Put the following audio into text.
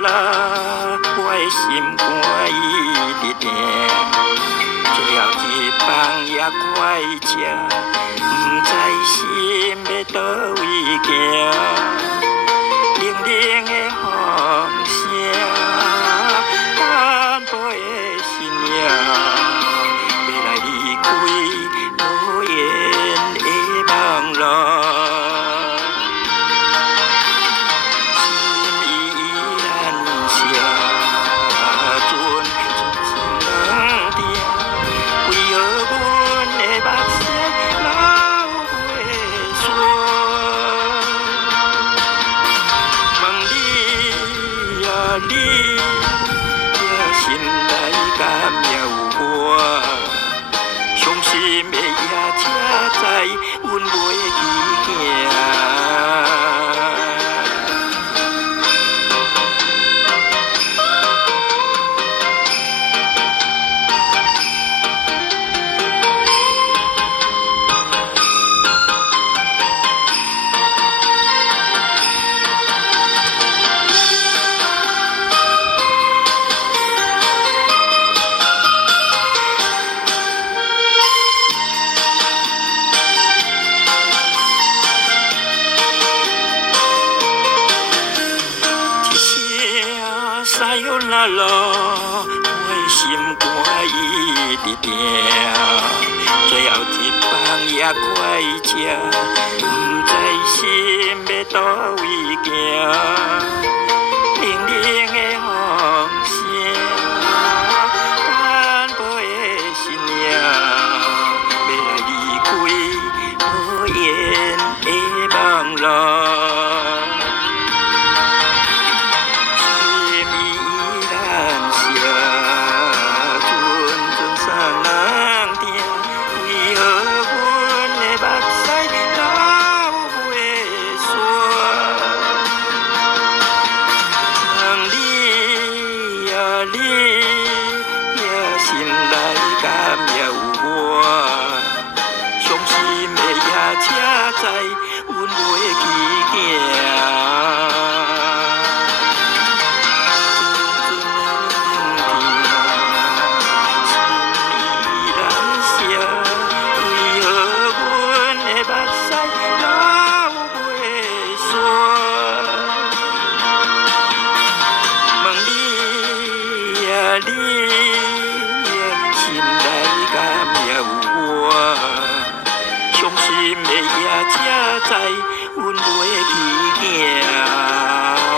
了我心肝意伫定，最后一棒也快食，不知心要倒位行，冷冷的风声，单薄的心影，要来离开无言的网络。你也心内敢也有我，伤心的也才知阮袂记行。撒哟啦啦，我心肝意伫定，最后一棒也快食，不知心要倒位行，冷冷的风声，单薄的心影，要来离开无言的网络。你也心内敢也有我，伤心的也才知阮袂记行。你也心内敢也有我，伤心的也才知阮袂记行。